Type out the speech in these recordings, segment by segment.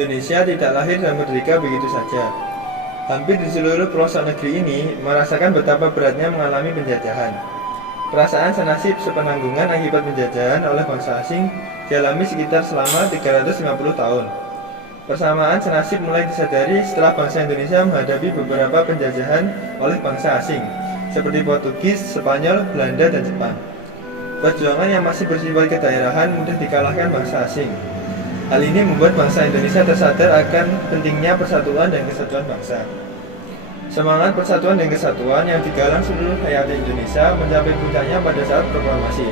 Indonesia tidak lahir dan merdeka begitu saja. Hampir di seluruh pelosok negeri ini merasakan betapa beratnya mengalami penjajahan. Perasaan senasib sepenanggungan akibat penjajahan oleh bangsa asing dialami sekitar selama 350 tahun. Persamaan senasib mulai disadari setelah bangsa Indonesia menghadapi beberapa penjajahan oleh bangsa asing, seperti Portugis, Spanyol, Belanda, dan Jepang. Perjuangan yang masih bersifat kedaerahan mudah dikalahkan bangsa asing. Hal ini membuat bangsa Indonesia tersadar akan pentingnya persatuan dan kesatuan bangsa. Semangat persatuan dan kesatuan yang digalang seluruh rakyat Indonesia mencapai puncaknya pada saat proklamasi.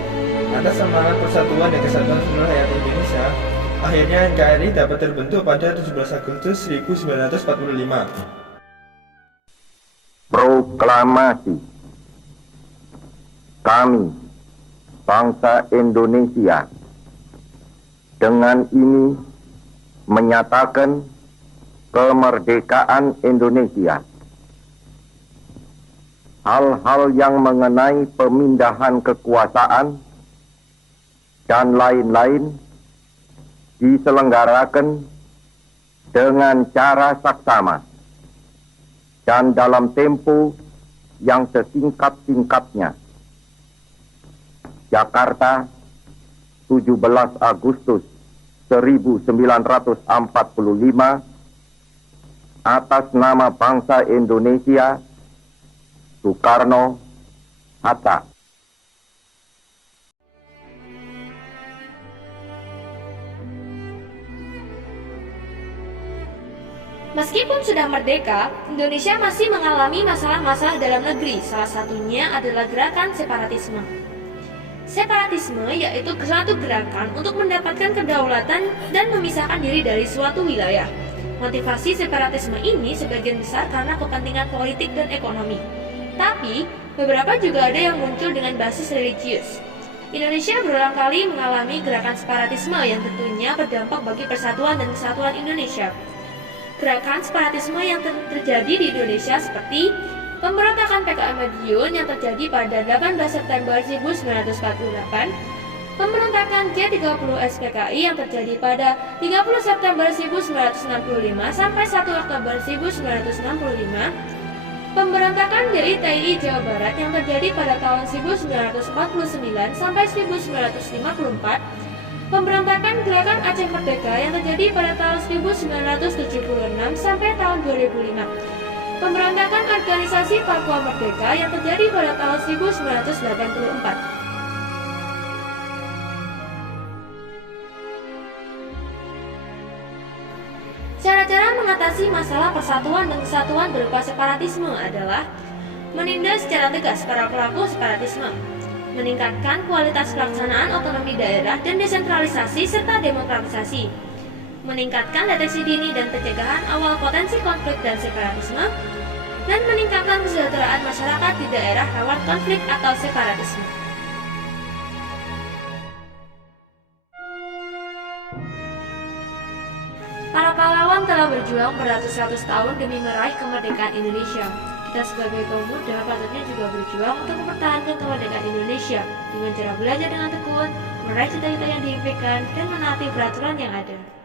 Atas semangat persatuan dan kesatuan seluruh rakyat Indonesia, akhirnya NKRI dapat terbentuk pada 17 Agustus 1945. Proklamasi. Kami, bangsa Indonesia, dengan ini menyatakan kemerdekaan Indonesia. Hal-hal yang mengenai pemindahan kekuasaan dan lain-lain diselenggarakan dengan cara saksama dan dalam tempo yang sesingkat-singkatnya. Jakarta, 17 Agustus 1945, atas nama bangsa Indonesia, Soekarno, Hatta. Meskipun sudah merdeka, Indonesia masih mengalami masalah-masalah dalam negeri. Salah satunya adalah gerakan separatisme. Separatisme yaitu suatu gerakan untuk mendapatkan kedaulatan dan memisahkan diri dari suatu wilayah. Motivasi separatisme ini sebagian besar karena kepentingan politik dan ekonomi. Tapi, beberapa juga ada yang muncul dengan basis religius. Indonesia berulang kali mengalami gerakan separatisme yang tentunya berdampak bagi persatuan dan kesatuan Indonesia. Gerakan separatisme yang terjadi di Indonesia seperti pemberontakan PKI Madiun yang terjadi pada 18 September 1948, pemberontakan G30 SPKI yang terjadi pada 30 September 1965 sampai 1 Oktober 1965, pemberontakan DITI Jawa Barat yang terjadi pada tahun 1949 sampai 1954, pemberontakan Gerakan Aceh Merdeka yang terjadi pada tahun 1976 sampai tahun 2005, pemberontakan organisasi Papua Merdeka yang terjadi pada tahun 1984. Cara-cara mengatasi masalah persatuan dan kesatuan berupa separatisme adalah menindak secara tegas para pelaku separatisme, meningkatkan kualitas pelaksanaan otonomi daerah dan desentralisasi serta demokratisasi, meningkatkan deteksi dini dan pencegahan awal potensi konflik dan separatisme, dan meningkatkan kesejahteraan masyarakat di daerah rawan konflik atau separatisme. Para pahlawan telah berjuang beratus-ratus tahun demi meraih kemerdekaan Indonesia. Kita sebagai kaum muda patutnya juga berjuang untuk mempertahankan kemerdekaan Indonesia dengan cara belajar dengan tekun, meraih cita-cita yang diimpikan, dan menaati peraturan yang ada.